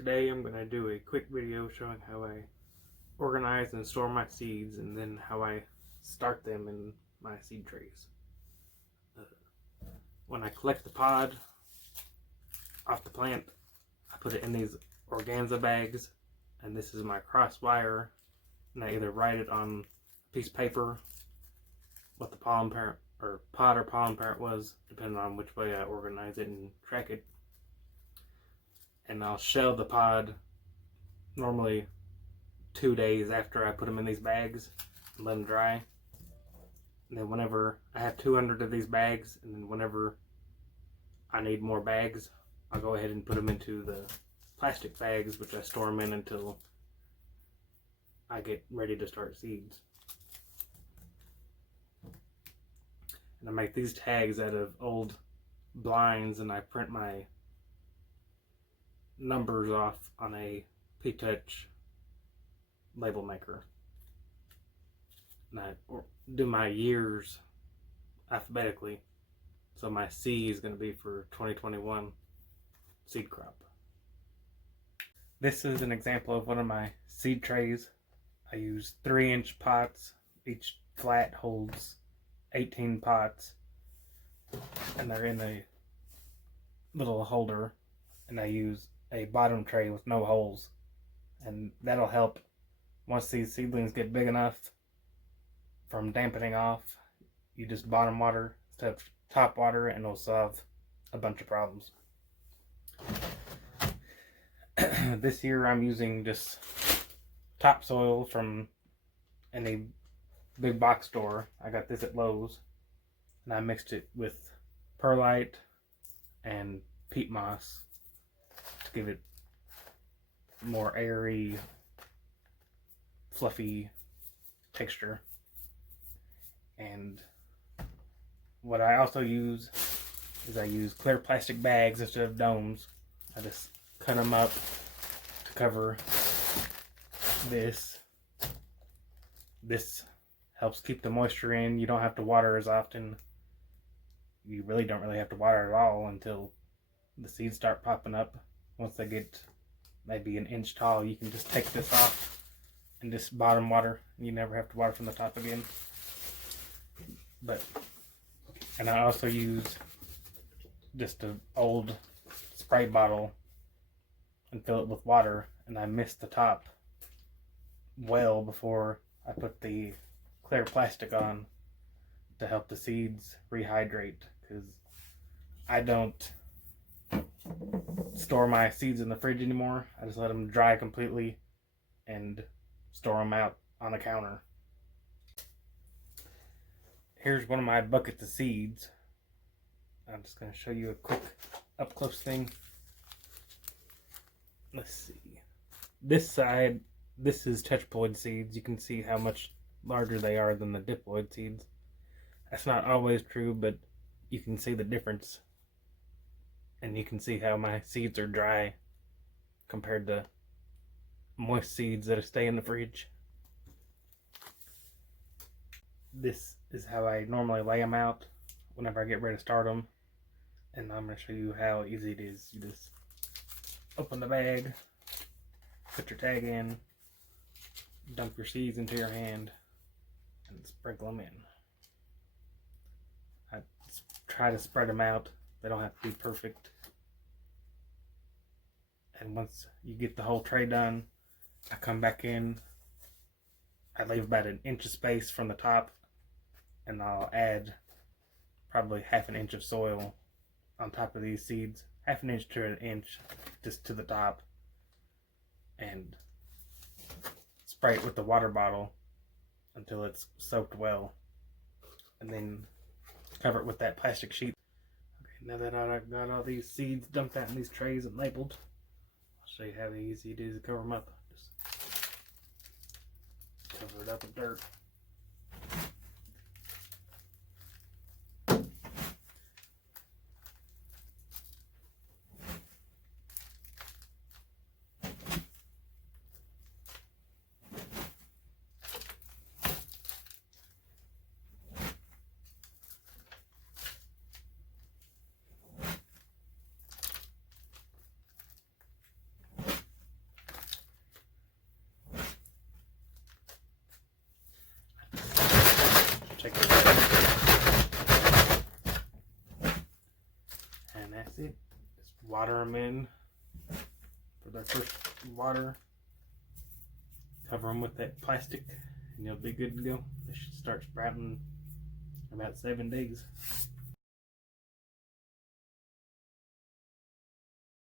Today I'm going to do a quick video showing how I organize and store my seeds and then how I start them in my seed trays. When I collect the pod off the plant, I put it in these organza bags, and this is my cross wire, and I either write it on a piece of paper what the pollen parent or pod or pollen parent was, depending on which way I organize it and track it. And I'll shell the pod normally 2 days after I put them in these bags and let them dry. And then whenever I have 200 of these bags, and then whenever I need more bags, I'll go ahead and put them into the plastic bags, which I store them in until I get ready to start seeds. And I make these tags out of old blinds, and I print my numbers off on a P-Touch label maker. And I do my years alphabetically. So my C is going to be for 2021 seed crop. This is an example of one of my seed trays. I use 3-inch pots. Each flat holds 18 pots. And they're in a little holder. And I use a bottom tray with no holes, and that'll help once these seedlings get big enough from dampening off. You just bottom water instead of top water, and it'll solve a bunch of problems. This year I'm using just topsoil from any big box store. I got this at Lowe's, and I mixed it with perlite and peat moss to give it more airy, fluffy texture. And what I also use is I use clear plastic bags instead of domes. I just cut them up to cover this. This helps keep the moisture in. You don't have to water as often. You really don't have to water at all until the seeds start popping up. Once they get maybe an inch tall, you can just take this off and just bottom water. You never have to water from the top again. And I also use just an old spray bottle and fill it with water, and I mist the top well before I put the clear plastic on to help the seeds rehydrate, because I don't store my seeds in the fridge anymore. I just let them dry completely and store them out on a counter. Here's one of my buckets of seeds. I'm just going to show you a quick up close thing. Let's see. This side, this is tetraploid seeds. You can see how much larger they are than the diploid seeds. That's not always true, but you can see the difference. And you can see how my seeds are dry compared to moist seeds that stay in the fridge. This is how I normally lay them out whenever I get ready to start them. And I'm going to show you how easy it is. You just open the bag, put your tag in, dump your seeds into your hand, and sprinkle them in. I try to spread them out. They don't have to be perfect. And once you get the whole tray done, I come back in. I leave about an inch of space from the top, and I'll add probably half an inch of soil on top of these seeds. Half an inch to an inch just to the top. And spray it with the water bottle until it's soaked well. And then cover it with that plastic sheet. Now that I've got all these seeds dumped out in these trays and labeled, I'll show you how easy it is to cover them up. Just cover it up with dirt. it. Just water them in for their first water. Cover them with that plastic and you'll be good to go. They should start sprouting in about 7 days.